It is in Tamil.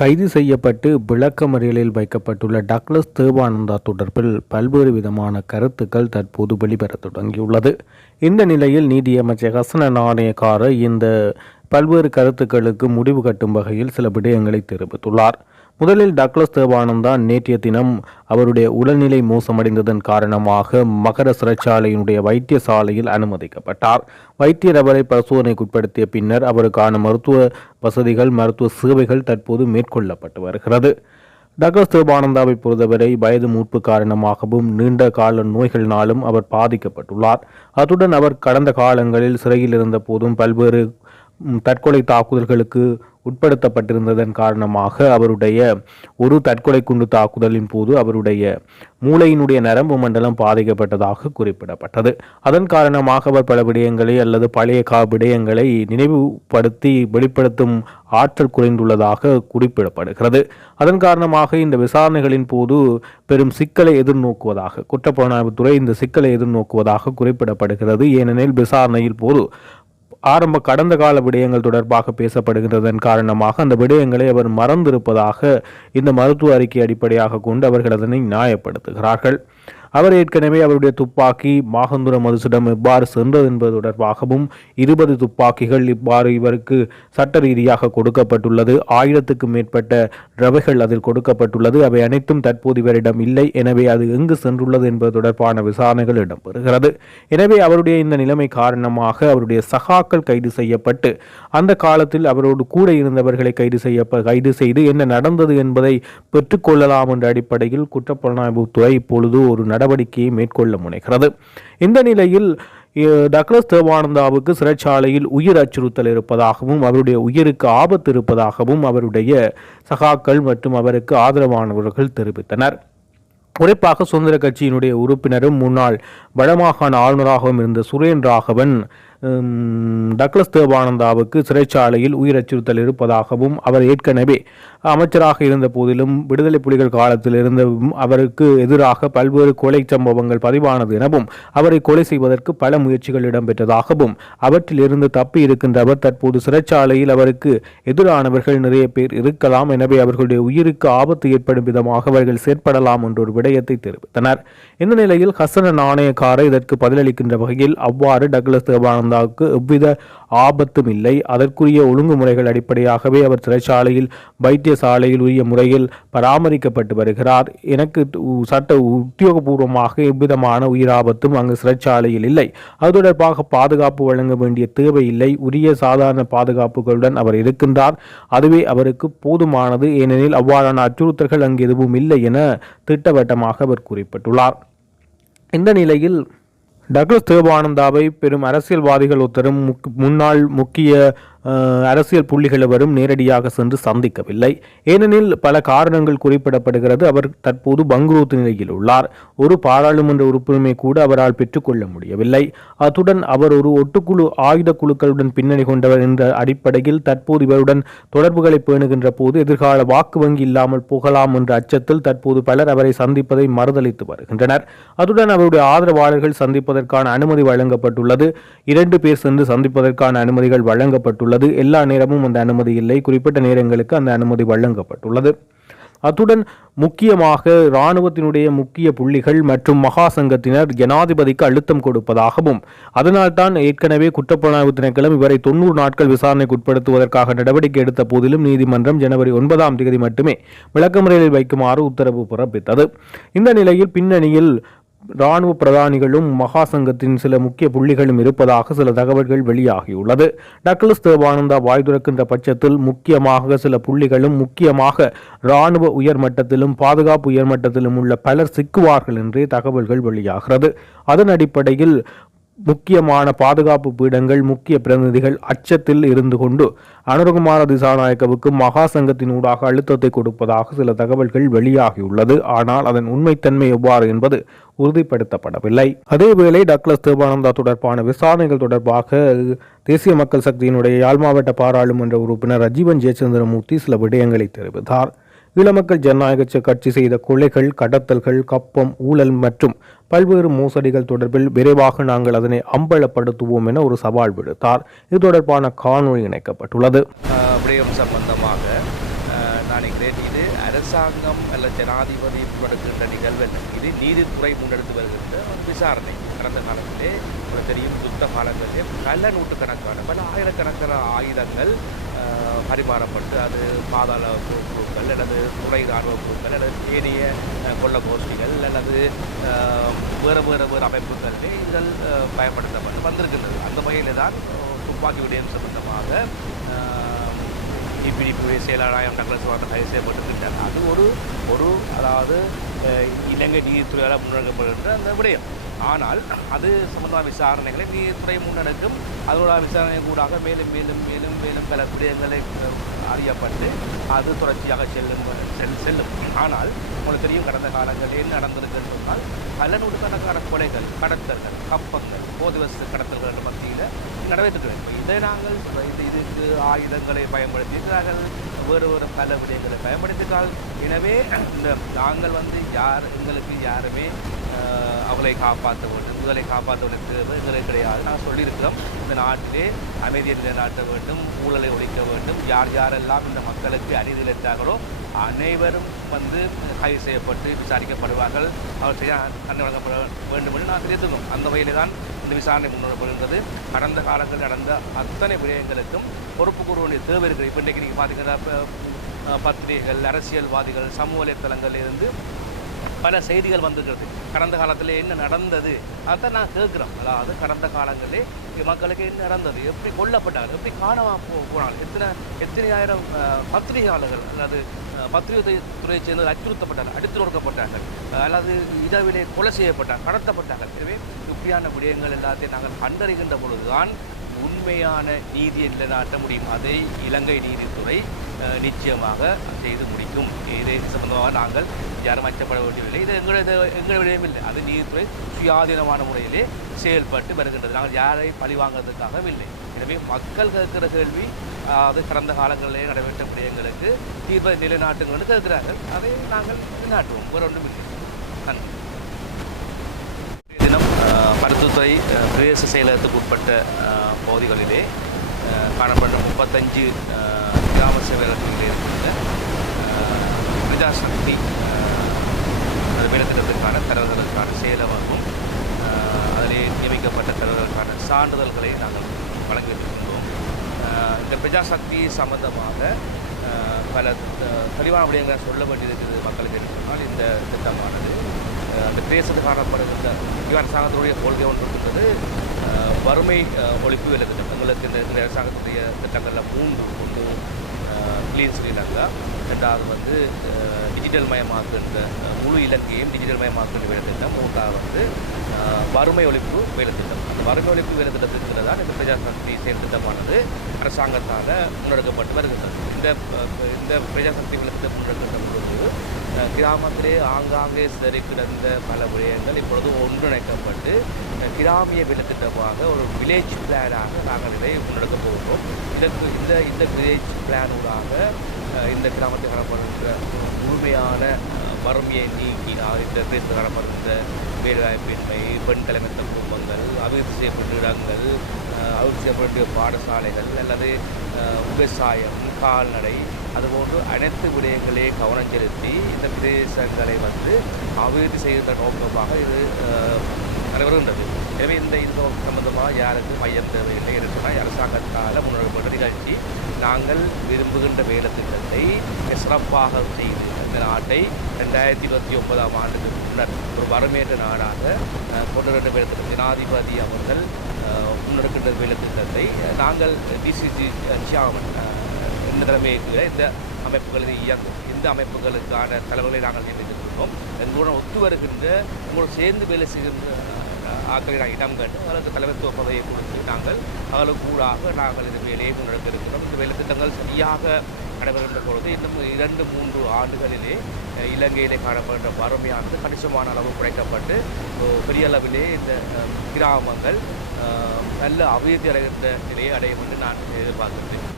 கைது செய்யப்பட்டு விளக்கமறியலில் வைக்கப்பட்டுள்ள டக்ளஸ் தேவானந்தா தொடர்பில் பல்வேறு விதமான கருத்துக்கள் தற்போது வெளிவரத் தொடங்கியுள்ளது. இந்த நிலையில் நீதியமைச்சர் ஹசன நாணயக்காரர் இந்த பல்வேறு கருத்துக்களுக்கு முடிவு கட்டும் வகையில் சில விடயங்களை தெரிவித்துள்ளார். முதலில் டக்ளஸ் தேவானந்தா நேற்றைய தினம் அவருடைய உடல்நிலை மோசமடைந்ததன் காரணமாக மகர சிறைச்சாலையினுடைய வைத்தியசாலையில் அனுமதிக்கப்பட்டார். வைத்தியர் அவரை பரிசோதனைக்குட்படுத்திய பின்னர் அவருக்கான மருத்துவ வசதிகள் மருத்துவ சேவைகள் தற்போது மேற்கொள்ளப்பட்டு வருகிறது. டக்ளஸ் தேவானந்தாவை பொறுத்தவரை வயது மூப்பு காரணமாகவும் நீண்ட கால நோய்களினாலும் அவர் பாதிக்கப்பட்டுள்ளார். அத்துடன் அவர் கடந்த காலங்களில் சிறையில் இருந்த போதும் பல்வேறு தற்கொலை தாக்குதல்களுக்கு உட்படுத்தப்பட்டிருந்ததன் காரணமாக அவருடைய ஒரு தற்கொலை குண்டு தாக்குதலின் போது அவருடைய மூளையினுடைய நரம்பு மண்டலம் பாதிக்கப்பட்டதாக குறிப்பிடப்பட்டது. அதன் காரணமாக அவர் பல விடயங்களை அல்லது பழைய கா விடயங்களை நினைவுபடுத்தி வெளிப்படுத்தும் ஆற்றல் குறைந்துள்ளதாக குறிப்பிடப்படுகிறது. அதன் காரணமாக இந்த விசாரணைகளின் போது பெரும் சிக்கலை எதிர்நோக்குவதாக குற்றப்புலனாய்வுத்துறை இந்த சிக்கலை எதிர்நோக்குவதாக குறிப்பிடப்படுகிறது. ஏனெனில் விசாரணையில் போது ஆரம்ப கடந்த கால விடயங்கள் தொடர்பாக பேசப்படுகின்றதன் காரணமாக அந்த விடயங்களை அவர் மறந்திருப்பதாக இந்த மருத்துவ அறிக்கை அடிப்படையாக கொண்டு அவர்கள் அதனை நியாயப்படுத்துகிறார்கள். அவர் ஏற்கனவே அவருடைய துப்பாக்கி மாகந்துர மதுசிடம் எவ்வாறு சென்றது என்பது தொடர்பாகவும் இருபது துப்பாக்கிகள் இவ்வாறு இவருக்கு சட்ட ரீதியாக கொடுக்கப்பட்டுள்ளது. ஆயிரத்துக்கும் மேற்பட்ட ரவைகள் அதில் கொடுக்கப்பட்டுள்ளது. அவை அனைத்தும் தற்போது இவரிடம் இல்லை. எனவே அது எங்கு சென்றுள்ளது என்பது தொடர்பான விசாரணைகள் இடம்பெறுகிறது. எனவே அவருடைய இந்த நிலைமை காரணமாக அவருடைய சகாக்கள் கைது செய்யப்பட்டு அந்த காலத்தில் அவரோடு கூட இருந்தவர்களை கைது செய்ய கைது செய்து என்ன நடந்தது என்பதை பெற்றுக்கொள்ளலாம் என்ற அடிப்படையில் குற்றப்புலனாய்வுத்துறை இப்பொழுது ஒரு நடவடிக்கையை மேற்கொள்ள முனைகிறது. இந்த நிலையில் டக்ளஸ் தேவானந்தாவுக்கு சிறைச்சாலையில் உயிர் அச்சுறுத்தல் இருப்பதாகவும் அவருடைய உயிருக்கு ஆபத்து இருப்பதாகவும் அவருடைய சகாக்கள் மற்றும் அவருக்கு ஆதரவானவர்கள் தெரிவித்தனர். குறிப்பாக சுதந்திர கட்சியினுடைய உறுப்பினரும் முன்னாள் வடமாகாண ஆளுநராகவும் இருந்த சுரேன் ராகவன் டக்ளஸ் தேவானந்தாவுக்கு சிறைச்சாலையில் உயிர் அச்சுறுத்தல் இருப்பதாகவும் அவர் ஏற்கனவே அமைச்சராக இருந்த போதிலும் விடுதலை புலிகள் காலத்தில் இருந்தும் அவருக்கு எதிராக பல்வேறு கொலை சம்பவங்கள் பதிவானது எனவும் அவரை கொலை செய்வதற்கு பல முயற்சிகள் இடம்பெற்றதாகவும் அவற்றில் இருந்து தப்பி இருக்கின்றவர் தற்போது சிறைச்சாலையில் அவருக்கு எதிரானவர்கள் நிறைய பேர் இருக்கலாம். எனவே அவர்களுடைய உயிருக்கு ஆபத்து ஏற்படும் விதமாக அவர்கள் செயற்படலாம் என்ற ஒரு விடயத்தை தெரிவித்தனர். இந்த நிலையில் ஹசன நாணயக்கார இதற்கு பதிலளிக்கின்ற வகையில் அவ்வாறு டக்ளஸ் சந்தாவுக்கு எவ்வித ஆபத்தும் இல்லை. அதற்குரிய ஒழுங்குமுறைகள் அடிப்படையாகவே அவர் சிறைச்சாலையில் வைத்தியசாலையில் உரிய முறையில் பராமரிக்கப்பட்டு வருகிறார். எனக்கு சட்ட உத்தியோகபூர்வமாக எவ்விதமான உயிராபத்தும் அங்கு சிறைச்சாலையில் இல்லை. அது தொடர்பாக பாதுகாப்பு வழங்க வேண்டிய தேவையில்லை உரிய சாதாரண பாதுகாப்புகளுடன் அவர் இருக்கின்றார். அதுவே அவருக்கு போதுமானது. ஏனெனில் அவ்வாறான அச்சுறுத்தல்கள் அங்கு எதுவும் இல்லை என திட்டவட்டமாக அவர் குறிப்பிட்டுள்ளார். இந்த நிலையில் டக்ளஸ் தேவானந்தாவை பெரும் அரசியல்வாதிகள் ஒருத்தரும் முன்னாள் முக்கிய அரசியல் புள்ளிகள் வரும் நேரடியாக சென்று சந்திக்கவில்லை. ஏனெனில் பல காரணங்கள் குறிப்பிடப்படுகிறது. அவர் தற்போது பங்குரூத்து நிலையில் உள்ளார். ஒரு பாராளுமன்ற உறுப்பினரை கூட அவரால் பெற்றுக்கொள்ள முடியவில்லை. அத்துடன் அவர் ஒரு ஒட்டுக்குழு ஆயுத குழுக்களுடன் பின்னணி கொண்டவர் என்ற அடிப்படையில் தற்போது இவருடன் தொடர்புகளை பேணுகின்ற போது எதிர்கால வாக்கு வங்கி இல்லாமல் போகலாம் என்ற அச்சத்தில் தற்போது பலர் அவரை சந்திப்பதை மறுதளித்து வருகின்றனர். அதுடன் அவருடைய ஆதரவாளர்கள் சந்திப்பதற்கான அனுமதி வழங்கப்பட்டுள்ளது. இரண்டு பேர் சென்று சந்திப்பதற்கான அனுமதிகள் வழங்கப்பட்டுள்ளது. எல்லா நேரமும் அந்த அனுமதி இல்லை. குறிப்பிட்ட நேரங்களுக்கு அந்த அனுமதி வழங்கப்பட்டுள்ளது. அத்துடன் முக்கியமாக இராணுவத்தினுடைய முக்கிய புள்ளிகள் மற்றும் மகா சங்கத்தினர் ஜனாதிபதிக்கு அழுத்தம் கொடுப்பதாகவும் அதனால்தான் ஏற்கனவே குற்றப்புலனாய்வு திணைக்களம் இவரை தொண்ணூறு நாட்கள் விசாரணைக்கு உட்படுத்துவதற்காக நடவடிக்கை எடுத்த போதிலும் நீதிமன்றம் ஜனவரி ஒன்பதாம் தேதி மட்டுமே விளக்கமுறையில் வைக்குமாறு உத்தரவு பிறப்பித்தது. இந்த நிலையில் பின்னணியில் இராணுவ பிரதானிகளும் மகா சங்கத்தின் சில முக்கிய புள்ளிகளும் இருப்பதாக சில தகவல்கள் வெளியாகியுள்ளது. டக்ளஸ் தேவானந்தா வாய் துறக்கின்ற பட்சத்தில் முக்கியமாக சில புள்ளிகளும் முக்கியமாக இராணுவ உயர்மட்டத்திலும் பாதுகாப்பு உயர்மட்டத்திலும் உள்ள பலர் சிக்குவார்கள் என்றே தகவல்கள் வெளியாகிறது. அதன் அடிப்படையில் முக்கியமான பாதுகாப்பு பீடங்கள் முக்கிய பிரதிநிதிகள் அச்சத்தில் இருந்து கொண்டு அனுரகுமார திசாநாயக்கவுக்கு மகா சங்கத்தின் ஊடாக அழுத்தத்தை கொடுப்பதாக சில தகவல்கள் வெளியாகியுள்ளது. ஆனால் அதன் உண்மைத்தன்மை எவ்வாறு என்பது உறுதிப்படுத்தப்படவில்லை. அதேவேளை டக்ளஸ் தேவானந்தா தொடர்பான விசாரணைகள் தொடர்பாக தேசிய மக்கள் சக்தியினுடைய யாழ் மாவட்ட பாராளுமன்ற உறுப்பினர் ரஜீவன் ஜெயச்சந்திரமூர்த்தி சில விடயங்களை தெரிவித்தார். ஈழமக்கள் ஜனநாயக கட்சி செய்த கொலைகள் கடத்தல்கள் கப்பம் ஊழல் மற்றும் பல்வேறு மோசடிகள் தொடர்பில் விரைவாக நாங்கள் அதனை அம்பலப்படுத்துவோம் என ஒரு சவால் விடுத்தார். இது தொடர்பான காணொளி இணைக்கப்பட்டுள்ளது. விடயம் சம்பந்தமாக அரசாங்கம் அல்ல ஜனாதிபதி முன்னெடுக்கின்ற நிகழ்வு இது நீதித்துறை முன்னெடுத்து வருகின்ற ஒரு விசாரணை. கடந்த காலத்திலே உங்களுக்கு தெரியும் யுத்த காலங்களிலே பல நூற்றுக்கணக்கான பல ஆயிரக்கணக்கான ஆயுதங்கள் பரிமாறப்பட்டு அது பாதாள குழுக்கள் அல்லது துறை இராணுவ குழுக்கள் அல்லது ஏனைய கொள்ள கோஷ்டிகள் அல்லது வேறு வேறு வேறு அமைப்புகளிலே இதழ் பயன்படுத்தப்பட்டு வந்திருக்கின்றது. அந்த வகையில் தான் துப்பாக்கி விடயம் சம்பந்தமாக அஹ், இப்பிடிப்பு டக்ளஸ் வார்த்தை கைது அது ஒரு ஒரு அதாவது இலங்கை நீதித்துறையால் முன்னெடுக்கப்படுகின்ற அந்த விடயம். ஆனால் அது சம்பந்தமான விசாரணைகளை நீதித்துறை முன்னெடுக்கும். அதோட விசாரணை கூடாக மேலும் மேலும் மேலும் மேலும் பல விடயங்களை அறியப்பட்டு அது தொடர்ச்சியாக செல்லும் செல் செல்லும். ஆனால் உங்களுக்கு தெரியும் கடந்த காலங்களில் என்ன நடந்திருக்குன்னு சொன்னால் பல நூற்றுக்கணக்கான கொலைகள் கடத்தல்கள் கப்பங்கள் போது கடத்தல்கள் மத்தியில் நடந்துட்டு இப்போ இதை நாங்கள் இது இதுக்கு ஆயுதங்களை பயன்படுத்தியிருக்கிறார்கள். வேறு வேறு பல விடயங்களை பயன்படுத்திட்டால் எனவே இந்த நாங்கள் வந்து யார் எங்களுக்கு யாருமே அவளை காப்பாற்ற வேண்டும் முதலை காப்பாற்ற வேண்டும் தேவை எங்களுக்கு கிடையாது. நாங்கள் சொல்லியிருக்கிறோம் இந்த நாட்டிலே அமைதியை நிலைநாட்ட வேண்டும் ஊழலை ஒழிக்க வேண்டும். யார் யாரெல்லாம் இந்த மக்களுக்கு அநீதி இழைத்தார்களோ அனைவரும் வந்து கைது செய்யப்பட்டு விசாரிக்கப்படுவார்கள். அவர் செய்ய தண்டனை வழங்கப்பட வேண்டும் என்று நான் தெரிவித்துள்ளோம் அந்த வகையில் தான் இந்த விசாரணை முன்னெடுப்படுகின்றது கடந்த காலங்கள் நடந்த அத்தனை விடயங்களுக்கும் பொறுப்பு கூறுவனுடைய தேவையர்கள் தேவை இருக்குது இப்போ இன்றைக்கு நீங்கள் பார்த்தீங்கன்னா பத்திரிகைகள் அரசியல்வாதிகள் சமூக வலைத்தளங்கள்ல இருந்து பல செய்திகள் வந்துக்கிறது கடந்த காலத்தில் என்ன நடந்தது? அதை நான் கேட்குறோம் அதாவது கடந்த காலங்களிலே மக்களுக்கு என்ன நடந்தது? எப்படி கொல்லப்பட்டார் எப்படி காணாமல் போ போனார்கள்? எத்தனை எத்தனை ஆயிரம் பத்திரிகையாளர்கள் அல்லது பத்திரிகை துறையை சேர்ந்தவர் அச்சுறுத்தப்பட்டார்கள் அடித்து நொறுக்கப்பட்டார்கள் அல்லது இடவிலே கொலை செய்யப்பட்டார் கடத்தப்பட்டார்கள். எனவே இப்படியான விடயங்கள் எல்லாத்தையும் நாங்கள் கண்டறிகின்ற பொழுதுதான் உண்மையான நீதியை நிலைநாட்ட முடியும். அதை இலங்கை நீதித்துறை நிச்சயமாக செய்து முடிக்கும். இது சம்பந்தமாக நாங்கள் யாரும் அச்சப்பட வேண்டியதில்லை. இது எங்களது எங்களுடைய விடயம் இல்லை அது நீதித்துறை சுயாதீனமான முறையிலே செயல்பட்டு வருகின்றது. நாங்கள் யாரை பழிவாங்குவதற்காக இல்லை. எனவே மக்கள் கேட்கிற கேள்வி அது கடந்த காலங்களிலே நடைபெற்ற விடயங்களுக்கு தீர்வை நிலைநாட்டுங்கள் கேட்கிறார்கள். அதை நாங்கள் நிலைநாட்டுவோம். வேறு ஒன்றும் இல்லை. நன்றி. பருத்துத்துறை மருத்துவத்துறை பிரதேச செயலகத்துக்கு உட்பட்ட பகுதிகளிலே காணப்பட்ட முப்பத்தஞ்சு கிராம சேவைகளில் இருக்கின்ற பிரஜாசக்தி வேலைத்திட்டத்திற்கான தரவுகளுக்கான செயலகமும் அதிலே நியமிக்கப்பட்ட தரவுகளுக்கான சான்றிதழ்களை நாங்கள் வழங்கி இருக்கின்றோம் இந்த பிரஜாசக்தி சம்பந்தமாக பல தெளிவான விடயங்களை சொல்ல வேண்டியிருக்கிறது மக்களுக்கு என்று சொன்னால் இந்த திட்டமானது அந்த பேசுறது காணப்படுகின்ற இந்திய அரசாங்கத்துடைய கொள்கை ஒன்று இருக்கின்றது. வறுமை ஒழிப்பு வேலை திட்டம் எங்களுக்கு இந்த இந்த அரசாங்கத்துடைய திட்டங்களில் மூன்று ஒன்று கிளீன் ஸ்ரீலங்கா ரெண்டாவது வந்து டிஜிட்டல் மயமாக்குன்ற முழு இலங்கையும் டிஜிட்டல் மயமாக்குன்ற வேலை திட்டம் வந்து வறுமை ஒழிப்பு வேலை திட்டம் அந்த வறுமை ஒழிப்பு வேலை திட்டத்திற்கு தான் இந்த பிரஜாசக்தி செயல் திட்டமானது அரசாங்கத்தால் முன்னெடுக்கப்பட்டு வருகின்றது. இந்த இந்த பிரஜாசக்தி வேலை திட்டம் முன்னெடுக்கின்ற பொழுது கிராமத்திலே ஆங்காங்கே சிதறி கிடந்த பல விடயங்கள் இப்பொழுது ஒன்றிணைக்கப்பட்டு கிராமிய வேலை திட்டமாக ஒரு வில்லேஜ் பிளானாக நாங்கள் இதை முன்னெடுக்க போகிறோம் இதற்கு இந்த இந்த வில்லேஜ் பிளான் ஊடாக இந்த கிராமத்தில் காணப்படுகின்ற முழுமையான வறுமையை நீக்கி இந்த தேசத்தில் காணப்படுகின்ற வேலைவாய்ப்பின்மை பெண் தலைமைத்த குடும்பங்கள் அபிவிருத்தி செய்யப்பட்ட இடங்கள் அபிவிருத்தி செய்யப்பட்ட பாடசாலைகள் அல்லது விவசாயம் கால்நடை அதுபோன்று அனைத்து விடயங்களையும் கவனம் செலுத்தி இந்த பிரதேசங்களை வந்து அபிவிருத்தி செய்கின்ற நோக்கமாக இது நடைபெறுகின்றது. எனவே இந்த இந்த சம்பந்தமாக யாருக்கு மையம் தேவையில்லை இருக்கிறாய் அரசாங்கத்தால் முன்னெடுக்கப்பட்ட நிகழ்ச்சி. நாங்கள் விரும்புகின்ற வேலை திட்டத்தை சிறப்பாக செய்து இந்த நாட்டை ரெண்டாயிரத்தி இருபத்தி ஒன்பதாம் ஆண்டுக்கு முன்னர் ஒரு வரமேற்ற நாடாக கொண்டு வர வேலை ஜனாதிபதி அவர்கள் முன்னெடுக்கின்ற வேலை திட்டத்தை நாங்கள் டிசிஜி ஷியாமன் இந்த தலைமையை இந்த அமைப்புகளை இயக்கும். இந்த அமைப்புகளுக்கான தலைவர்களை நாங்கள் நியமித்திருக்கிறோம் எங்களுடன் ஒத்து வருகின்ற உங்களோடு சேர்ந்து வேலை செய்கின்ற ஆக்களிடம் இடம் கேட்டு அவர்களுக்கு தலைமைத்துவ பதவியை கொடுத்து நாங்கள் அவர்களுக்கு கூடாக நாங்கள் இந்த வேலையை முன்னெடுக்க இருக்கிறோம் இந்த வேலை திட்டங்கள் சரியாக நடைபெறுகின்ற பொழுது இன்னும் இரண்டு மூன்று ஆண்டுகளிலே இலங்கையிலே காணப்படுகின்ற வறுமையானது கணிசமான அளவு குறைக்கப்பட்டு பெரிய அளவிலே இந்த கிராமங்கள் நல்ல அபிவிருத்தி அடைகின்ற நிலையை அடையும் என்று நான் எதிர்பார்க்கின்றேன்